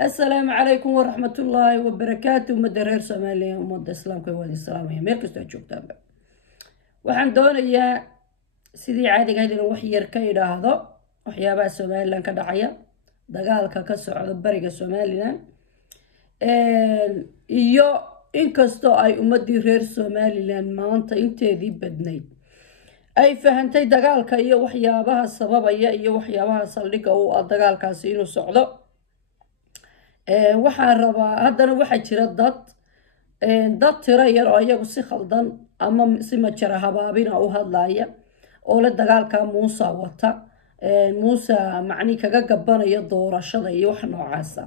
السلام عليكم ورحمة الله وبركاته. مدرير سوماليا ومد إسلام كوالي السلامية ميركز تأجوك تابع وحن دونيا سيدي عادي قايدين وحير كيدا هذا وحيابا سوماليان كدعيا دقالك كسر بريق سوماليان iyo inkastoo ay ummadii reer Somaliland maanta inteedii badnayd ay fahantay dagaalka iyo waxyaabaha sababaya iyo waxyaabaha saldhigga uu dagaalkaasi inuu socdo waxaan rabaa haddana waxa jira dad tiro yar oo iyagu si khaldan ama si majara habaabina u hadlaya oo la dagaalka Muuse wata Muuse macni kaga gabanaya doorashada iyo wax noocaasa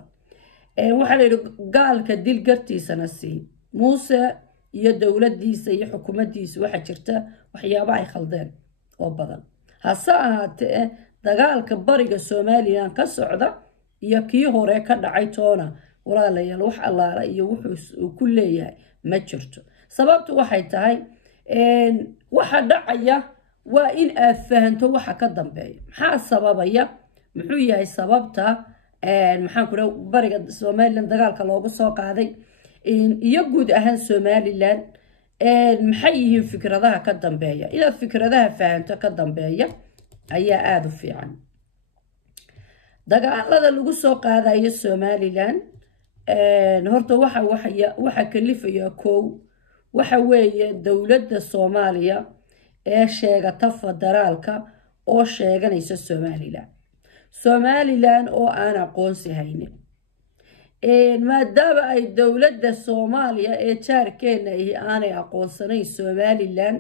waxaa la yidhi gaalka dil gartiisana sii Muuse iyo dowladdiisa iyo xukuumaddiisa waxa jirta waxyaabo ay khaldeen oo badan hase ahaatee dagaalka bariga Soomaaliland ka socda iyo kii hore ka dhacay toona walaalayaal wax allaala iyo wuxuu ku leeyahay ma jirto sababtu waxay tahay waxa dhacaya waa in aad fahanto waxa ka dambeeya maxaa sababaya muxuu yahay sababta maxaan ku dhaw bariga Somaliland dagaalka loogu soo qaaday iyo guud ahaan Somaliland maxay yihiin fikradaha ka dambeeya ila fikradaha fahanto ka dambeeya ayaa aad u fiican dagaalada lagu soo qaadayo Somaliland horta waxa kalifaya koow waxa weeye dawladda Soomaaliya ee sheegata federaalka oo sheeganaysa Somaliland oo aan aqoonsi haynin maadaama ay dawladda Soomaaliya ee jaarkeena aanay aqoonsanayn Somaliland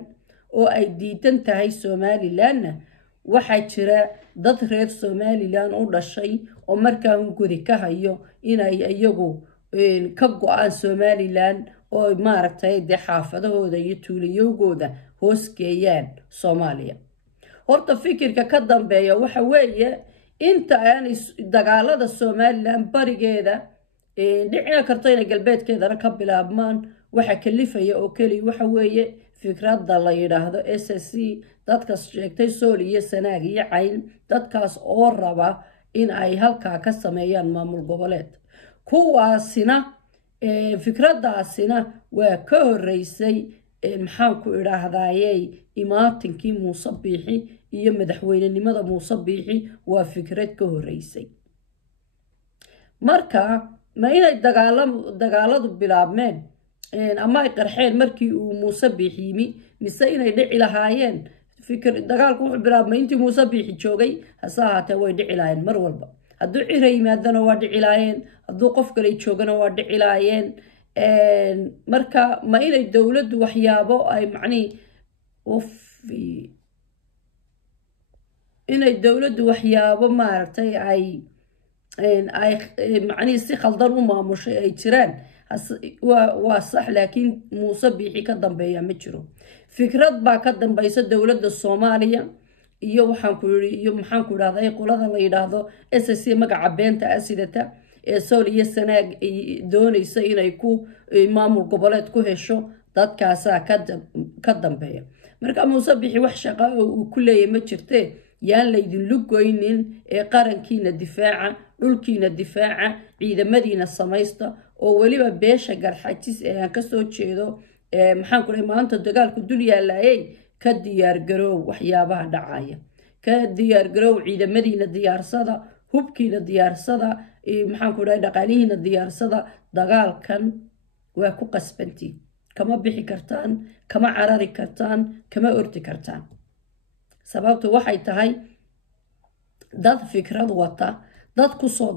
oo ay diidan tahay Somaliland waxa jira dad reer Somaliland u dhashay oo markaa gudi ka hayo inay iyagu ka go'aan Somaliland oo maaragtay xaafadahooda iyo tuulayowgooda hoos geeyaan Soomaaliya horta fikirka ka dambeeya waxa weeye inta aan dagaalada Somaliland barigeeda dhicina karto in galbeedkeedana ka bilaabmaan waxa kalifaya oo kali waxa weeye fikradda la yiraahdo SSC dadka sheegtay Sool iyo Sanaag iyo Cayn dadkaas oo raba in ay halka ka sameeyaan maamul goboleed kuwaasina fikraddaasina waa ka horeysay maxaan ku iraahdaayay imaatinkii Muuse Biixi iyo madaxweynenimada Muuse Biixi waa fikrad ka horeysay marka ma inay dagaaladu bilaabmeen ama ay qarxeen markii uu Muuse Biixi yimi mise inay dhici lahaayeen fikir dagaalku wuxuu bilaabmay intii Muuse Biixi joogay hase ahaatee way dhici lahaayeen mar walba hadduu ciro yimaadana waa dhici lahaayeen hadduu qof kale joogana waa dhici lahaayeen marka ma inay dawladdu waxyaabo ay macni inay dawladdu waxyaabo maaragtay ay macni si khaldan u maamushay ay jiraan waa sax laakiin Muuse Biixi ka dambeeya ma jiro fikrad baa ka dambaysa dawladda Soomaaliya iyo waxaan ku yiri iyo maxaan ku raadayay qolada la yiraahdo SSC magaca beenta asidata ee Sool iyo Sanaag doonaysa inay ku maamul goboleed ku hesho dadkaas ka dambeeya marka Muuse Biixi wax shaqo uu ku leeyahay ma jirtee yaan la idin lugoynin ee qarankiina difaaca dhulkiina difaaca ciidamadiina samaysta oo waliba beesha garxajis ee aan ka soo jeedo maxaan ku leeyahay maanta dagaalku dul yaalayay ka diyaar garow waxyaabaha dhacaya ka diyaar garow ciidamadiina diyaarsada hubkiina diyaarsada maxaan ku leeyahay dhaqaalihiina diyaarsada dagaalkan waa ku qasbantii kama bixi kartaan kama carari kartaan kama ordi kartaan sababtu waxay tahay dad fikrad wata dad ku soo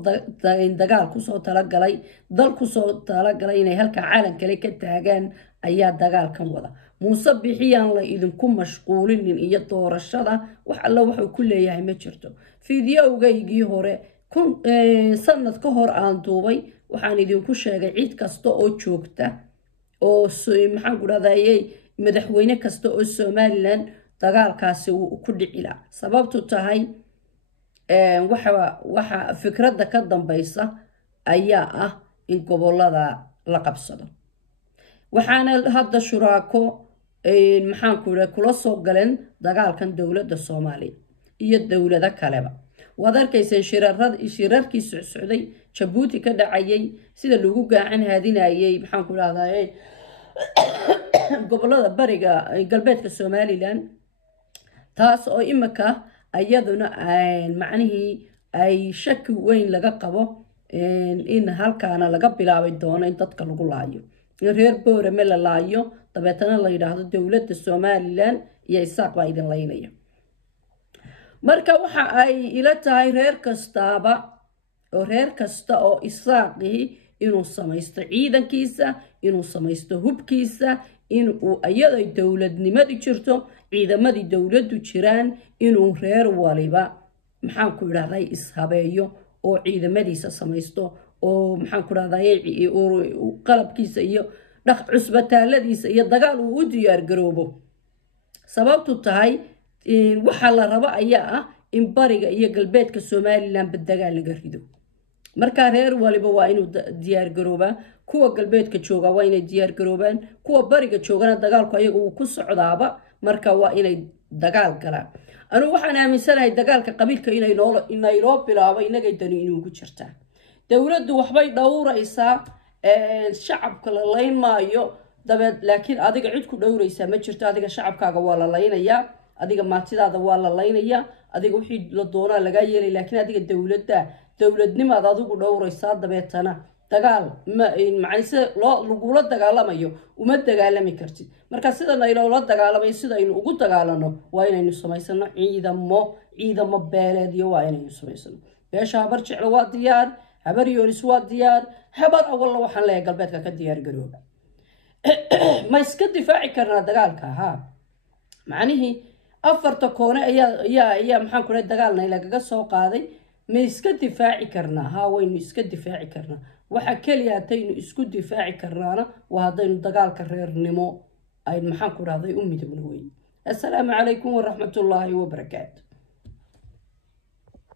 dagaal ku soo talagalay dal ku soo talagalay inay halka caalam kale ka taagaan ayaa dagaalkan wada Muuse Biixi aan la idinku mashquulinin iyo doorashada wax alla wuxuu ku leeyahay ma jirto fiidiyogaygii hore sanad ka hor aan duubay waxaan idinku sheegay cid kasta oo joogta oo maxaan ku raadayay madaxweyne kasta oo Somaliland dagaalkaasi uu ku dhici la sababtu tahay waxa fikradda ka dambaysa ayaa ah in gobolada la qabsado waxaana hadda shuraako maxaan ku kula soo galeen dagaalkan dawladda Soomaaliya iyo dawlado kaleba waad arkaysan shirarkii socday jabuuti ka dhacayay sida lagu gacan haadinayay maxaan ku dhahdaa gobolada bariga galbeedka somalilan taas oo imika ayaduna macnihii ay shaki weyn laga qabo in halkaana laga bilaabay doono in dadka lagu laayo in reer boorame la laayo dabeetana la yidhaahdo dowladda somalilan iyo isaaq baa idin laynaya marka waxa ay ila tahay reer kasta oo isaaqii inuu samaysto ciidankiisa inuu samaysto hubkiisa inuu iyadoo dowladnimadii jirto ciidamadii dowladdu jiraan inuu reer waliba maxaan ku idhahday ishabeeyo oo ciidamadiisa samaysto oo maxaan ku idhahday qalabkiisa iyo dhaq cusbataaladiisa iyo dagaal uu u diyaar garoobo sababtu tahay waxa la rabo ayaa ah in bariga iyo galbeedka somaliland dagaal laga rido marka reer waliba waa inuu diyaar garoobaa kuwa galbeedka jooga waa inay diyaar garoobaan kuwa bariga joogana dagaalku ayaga uu ku socdaaba marka waa inay dagaal galaan anu waxaan aaminsanahay dagaalka qabiilka inay loo bilaabo inagay dani inuu ku jirtaa dowladdu waxbay dhowraysaa shacabka la layn maayo dabeed laakiin adiga cid ku dhowraysaa ma jirto adiga shacabkaaga waa la laynayaa adiga maatidaada waa la laynayaa adiga wixii la doonaa laga yeelay laakiin adiga dowladnimaad adigu dhowraysaa dabeetana dagaal macnise lagula dagaalamayo uma dagaalami kartid marka sidana inoola dagaalamayo sidaynu ugu dagaalano waa inaynu samaysano ciidamo beeleedyo waa inaynu samaysano beesha habar jeclo waa diyaar habar yoonis waa diyaar habar awalna waxaan leeyahay galbeedka ka diyaar garooba ma iska difaaci karnaa dagaalka haa macnihii afarta koone ayaa maxaan ku leeyahay dagaalna lagaga soo qaaday ma iska difaaci karnaa haa waynu iska difaaci karnaa waxa kaliya hadaynu isku difaaci karnaana waa hadaynu dagaalka reernimo ay maxaan ku dhahday u midowna weyn assalaamu calaykum waraxmatullaahi wabarakaatu